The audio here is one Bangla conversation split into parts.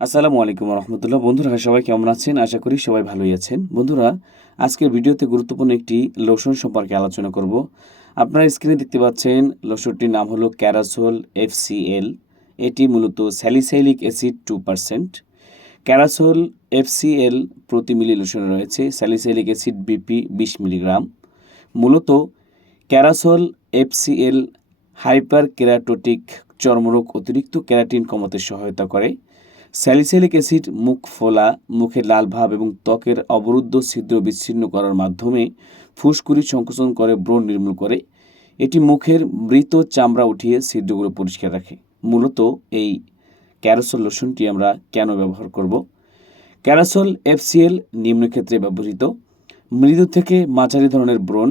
আসসালামু আলাইকুম রহমতুল্লাহ বন্ধুরা, সবাই কেমন আছেন? আশা করি সবাই ভালোই আছেন। বন্ধুরা, আজকের ভিডিওতে গুরুত্বপূর্ণ একটি লোশন সম্পর্কে আলোচনা করব। আপনারা স্ক্রিনে দেখতে পাচ্ছেন, লোশনটির নাম হলো ক্যারাসোল এফসিএল। এটি মূলত salicylic acid two percent Carasol FCL প্রতি মিলি লোশনে রয়েছে, স্যালিসাইলিক অ্যাসিড বিপি বিশ মিলিগ্রাম। মূলত ক্যারাসোল এফসিএল হাইপার কেরাটোটিক চর্মরোগ অতিরিক্ত ক্যারাটিন কমাতে সহায়তা করে। স্যালিসিলিক অ্যাসিড, মুখ ফোলা, মুখের লাল ভাব এবং ত্বকের অবরুদ্ধ ছিদ্র বিচ্ছিন্ন করার মাধ্যমে ফুসকুড়ি সংকোচন করে ব্রণ নির্মূল করে। এটি মুখের মৃত চামড়া উঠিয়ে ছিদ্রগুলো পরিষ্কার রাখে। মূলত এই ক্যারাসল লোশনটি আমরা কেন ব্যবহার করব? ক্যারাসল এফসিএল নিম্নক্ষেত্রে ব্যবহৃত। মৃদু থেকে মাঝারি ধরনের ব্রণ,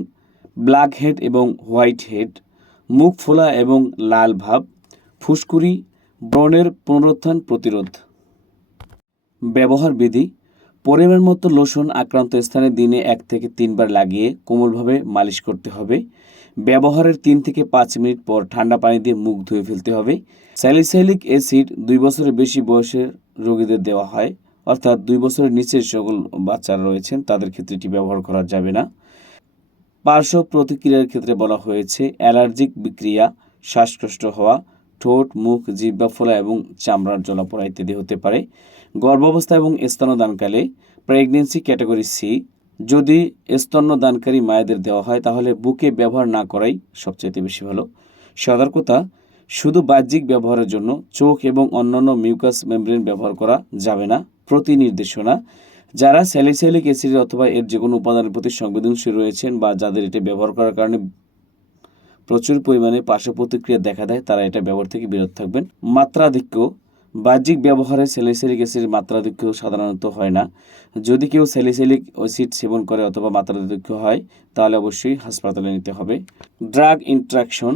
ব্ল্যাক হেড এবং হোয়াইট হেড, মুখ ফোলা এবং লাল ভাব, ফুসকুড়ি, ব্রণের পুনরুত্থান প্রতিরোধ। ব্যবহার বিধি, পরিমাণ মতো লোশন আক্রান্ত স্থানে দিনে এক থেকে তিনবার লাগিয়ে কোমলভাবে মালিশ করতে হবে। ব্যবহারের তিন থেকে পাঁচ মিনিট পর ঠান্ডা পানি দিয়ে মুখ ধুয়ে ফেলতে হবে। স্যালিসাইলিক অ্যাসিড দুই বছরের বেশি বয়সের রোগীদের দেওয়া হয়, অর্থাৎ দুই বছরের নিচের সকল বাচ্চারা রয়েছেন, তাদের ক্ষেত্রে এটি ব্যবহার করা যাবে না। পার্শ্ব প্রতিক্রিয়ার ক্ষেত্রে বলা হয়েছে, অ্যালার্জিক বিক্রিয়া, শ্বাসকষ্ট হওয়া ঠোঁট, মুখ, জিহ্বা, ফোলা এবং চামড়ার জলাপোড়া ইত্যাদি হতে পারে। গর্ভাবস্থা এবং স্তন্যদানকালে প্রেগনেন্সি ক্যাটাগরি সি যদি স্তন্যদানকারী মায়েদের দেওয়া হয়, তাহলে বুকে ব্যবহার না করাই সবচেয়ে বেশি ভালো। সতর্কতা, শুধু বাহ্যিক ব্যবহারের জন্য চোখ এবং অন্যান্য মিউকাস মেমব্রেন ব্যবহার করা যাবে না, প্রতি নির্দেশনা। যারা স্যালিসাইলিক অ্যাসিড অথবা এর যে কোনো উপাদানের প্রতি সংবেদনশীল রয়েছেন বা যাদের এটি ব্যবহার করার কারণে প্রচুর পরিমাণে পার্শ্ব প্রতিক্রিয়া দেখা দেয়, তারা এটা ব্যবহার থেকে বিরত থাকবেন। মাত্রাধিক্য, বাহ্যিক ব্যবহারে স্যালিসাইলিক অ্যাসিডের মাত্রাধিক্য সাধারণত হয় না। যদি কেউ স্যালিসাইলিক অ্যাসিড সেবন করে অথবা মাত্রাধিক্য হয়, তাহলে অবশ্যই হাসপাতালে নিতে হবে। ড্রাগ ইন্ট্রাকশন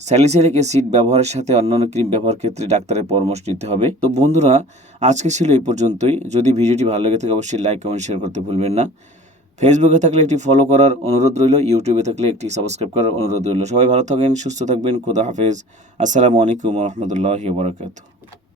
স্যালিসাইলিক অ্যাসিড ব্যবহারের সাথে অন্যান্য ক্রিম ব্যবহার ক্ষেত্রে ডাক্তারের পরামর্শ নিতে হবে। তো বন্ধুরা, আজকে ছিল এই পর্যন্তই। যদি ভিডিওটি ভালো লেগে থাকে, অবশ্যই লাইক কমেন্ট শেয়ার করতে ভুলবেন না। ফেসবুকে থাকলে একটি ফলো করার অনুরোধ রইল ইউটিউবে থাকলে একটি সাবস্ক্রাইব করার অনুরোধ রইল। সবাই ভালো থাকেন সুস্থ থাকবেন, খুদা হাফেজ। আসসালামু আলাইকুম রহমতুল্লাহ বরকাত